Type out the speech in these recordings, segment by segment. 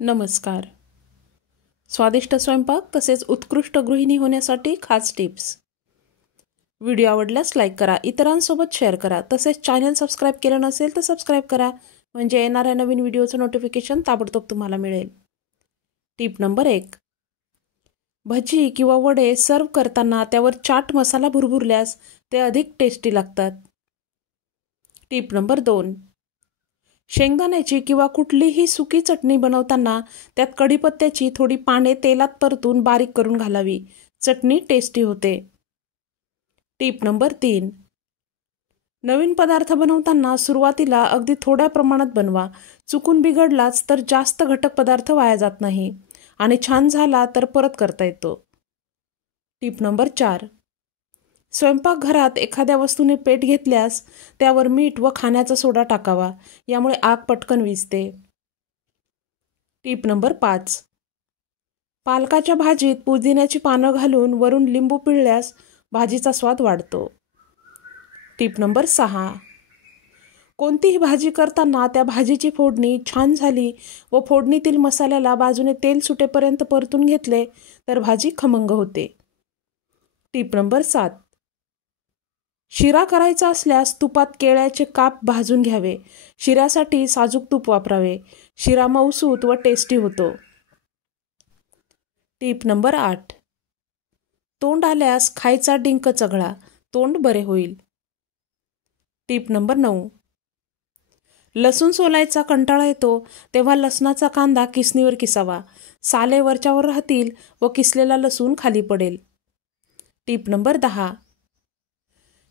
नमस्कार. स्वादिष्ट स्वयंपाक तसेच उत्कृष्ट गृहिणी होण्यासाठी खास टिप्स. व्हिडिओ आवडल्यास लाईक करा, इतरांसोबत शेअर करा, तसेच चॅनल सबस्क्राईब केलं नसेल तर सबस्क्राईब करा, म्हणजे येणाऱ्या नवीन व्हिडिओचं नोटिफिकेशन ताबडतोब तुम्हाला मिळेल. Tip number 1. भजी किंवा वडे सर्व करताना त्यावर चाट मसाला भुरभुरल्यास ते अधिक टेस्टी लागतात. Tip number 2. शेंगदाण्याची किंवा कुठलीही सुकी चटणी बनवताना त्यात कढीपत्त्याची थोडी पाने तेलात परतून बारीक करून घालावी. चटणी टेस्टी होते. Tip number 3. नवीन पदार्थ बनवताना सुरुवातीला अगदी थोड्या प्रमाणात बनवा. चुकून बिघडलाच तर जास्त घटक पदार्थ वाया जात नाही आणि छान झाला तर परत करता येतो. Tip number 4. स्वयंपाकघरात एखाद्या वस्तूने पेट घेतल्यास त्यावर मीठ व खाण्याचा सोडा टाकावा, यामुळे आग पटकन विझते. Tip number 5. पालकाच्या भाजीत पुदिन्याची पानं घालून वरून लिंबू पिळल्यास भाजीचा स्वाद वाढतो. Tip number 6. कोणतीही भाजी करताना त्या भाजीची फोडणी छान झाली व फोडणीतील मसाल्याला बाजूने तेल सुटेपर्यंत परतून घेतले तर भाजी खमंग होते. Tip number 7. शिरा करायचा असल्यास तुपात केळ्याचे काप भाजून घ्यावे. शिऱ्यासाठी साजूक तूप वापरावे. शिरा मऊसूत व टेस्टी होतो. Tip number 8. तोंड आल्यास खायचा डिंक चघळा, तोंड बरे होईल. Tip number 9. लसूण सोलायचा कंटाळा येतो तेव्हा लसणाचा कांदा किसणीवर किसावा. साले वरच्यावर राहतील व किसलेला लसूण खाली पडेल. Tip number 10.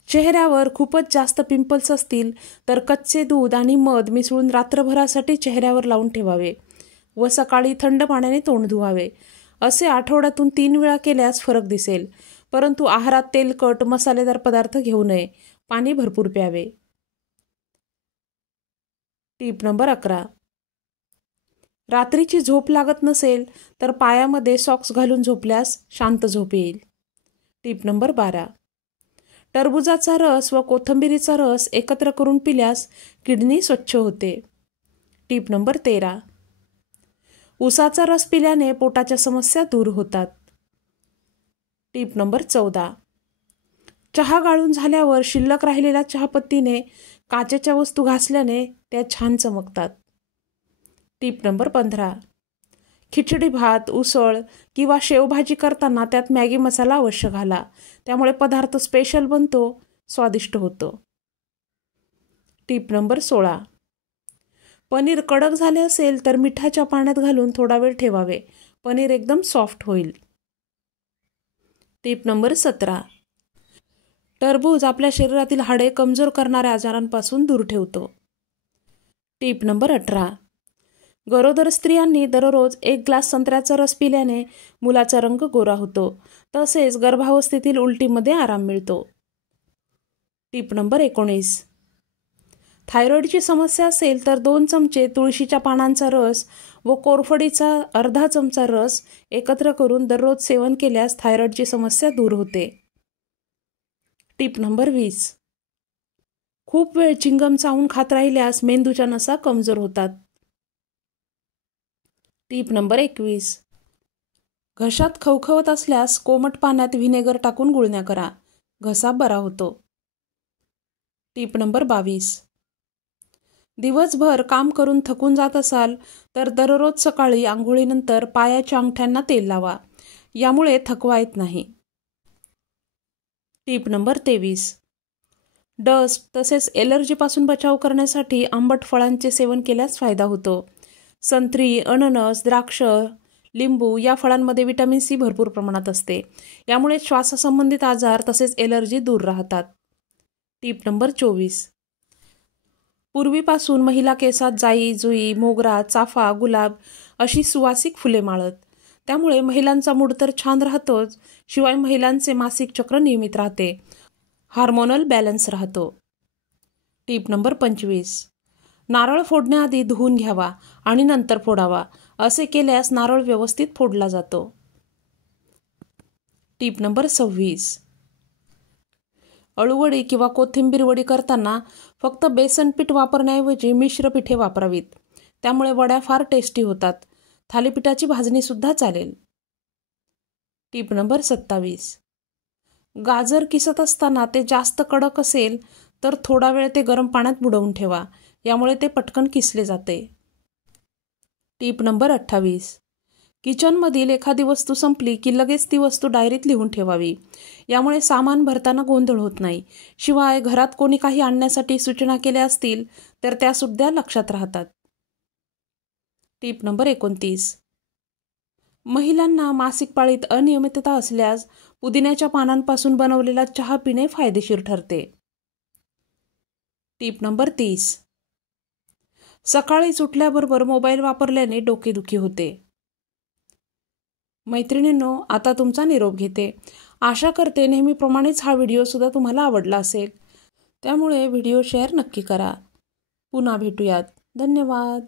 चेहऱ्यावर खूपच जास्त पिंपल्स असतील तर कच्चे दूध आणि मध मिसळून रात्रभरासाठी चेहऱ्यावर लावून ठेवावे व सकाळी थंड पाण्याने तोंड धुवावे. असे आठवड्यातून 3 वेळा केल्यास फरक दिसेल. परंतु आहारात तेलकट मसालेदार पदार्थ घेऊ नये. पाणी भरपूर प्यावे. Tip number 11. रात्रीची झोप लागत नसेल तर पायामध्ये सॉक्स घालून झोपल्यास शांत झोप येईल. Tip number 12. टरबुजाचा रस व कोथिंबिरीचा रस एकत्र करून पिल्यास किडनी स्वच्छ होते. Tip number 13. उसाचा रस पिल्याने पोटाच्या समस्या दूर होतात. Tip number 14. चहा गाळून झाल्यावर शिल्लक राहिलेल्या चहापत्तीने काचेच्या वस्तू घासल्याने त्या छान चमकतात. Tip number 15. खिचडी भात, उसळ किंवा शेवभाजी करताना त्यात मॅगी मसाला अवश्य घाला. त्यामुळे पदार्थ स्पेशल बनतो, स्वादिष्ट होतो. Tip number 16. पनीर कडक झाले असेल तर मिठाच्या पाण्यात घालून थोडा वेळ ठेवावे. पनीर एकदम सॉफ्ट होईल. Tip number 17. टरबूज आपल्या शरीरातील हाडे कमजोर करणाऱ्या आजारांपासून दूर ठेवतो. Tip number 18. गरोदर स्त्रियांनी दररोज 1 ग्लास संत्र्याचा रस पिल्याने मुलाचा रंग गोरा होतो. तसेच गर्भावस्थेतील उलटीमध्ये आराम मिळतो. Tip number 19. थायरॉईडची समस्या असेल तर 2 चमचे तुळशीच्या पानांचा रस व कोरफडीचा अर्धा चमचा रस एकत्र करून दररोज सेवन केल्यास थायरॉईडची समस्या दूर होते. Tip number 20. खूप वेळ चिंगम चावून खात राहिल्यास मेंदूच्या नसा कमजोर होतात. Tip number 21. घशात खवखवत असल्यास कोमट पाण्यात व्हिनेगर टाकून गुळण्या करा. घसा बरा होतो. Tip number 22. दिवसभर काम करून थकून जात असाल तर दररोज सकाळी आंघोळीनंतर पायाच्या अंगठ्यांना तेल लावा. यामुळे थकवा येत नाही. Tip number 23. डस्ट तसेच एलर्जीपासून बचाव करण्यासाठी आंबट फळांचे सेवन केल्यास फायदा होतो. संत्री, अननस, द्राक्ष, लिंबू या फळांमध्ये व्हिटॅमिन सी भरपूर प्रमाणात असते. यामुळे श्वाससंबंधित आजार तसेच एलर्जी दूर राहतात. Tip number 24. पूर्वीपासून महिला केसात जाई, जुई, मोगरा, चाफा, गुलाब अशी सुवासिक फुले माळत. त्यामुळे महिलांचा मूड तर छान राहतोच, शिवाय महिलांचे मासिक चक्र नियमित राहते. हार्मोनल बॅलन्स राहतो. Tip number 25. नारळ फोडण्याआधी धुवून घ्यावा आणि नंतर फोडावा. असे केल्यास नारळ व्यवस्थित फोडला जातो. Tip number 26. अळूवडी किंवा कोथिंबीर वडी करताना फक्त बेसन पीठ वापरण्याऐवजी मिश्र पिठे वापरावीत. त्यामुळे वड्या फार टेस्टी होतात. थालीपीठाची भाजणीसुद्धा चालेल. Tip number 27. गाजर किसत असताना ते जास्त कडक असेल तर थोडा वेळ ते गरम पाण्यात बुडवून ठेवा, यामुळे ते पटकन किसले जाते. Tip number 28. किचनमधील एखादी वस्तू संपली की लगेच ती वस्तू डायरीत लिहून ठेवावी, यामुळे सामान भरताना गोंधळ होत नाही. शिवाय घरात कोणी काही आणण्यासाठी सूचना केल्या असतील तर त्यासुद्धा लक्षात राहतात. Tip number 29. महिलांना मासिक पाळीत अनियमितता असल्यास पुदिन्याच्या पानांपासून बनवलेला चहा पिणे फायदेशीर ठरते. Tip number 30. सकाळी उठल्याबरोबर मोबाईल वापरल्याने डोकेदुखी होते. मैत्रिणींनो, आता तुमचा निरोप घेते. आशा करते नेहमीप्रमाणेच हा व्हिडिओसुद्धा तुम्हाला आवडला असेल. त्यामुळे व्हिडिओ शेअर नक्की करा. पुन्हा भेटूयात. धन्यवाद.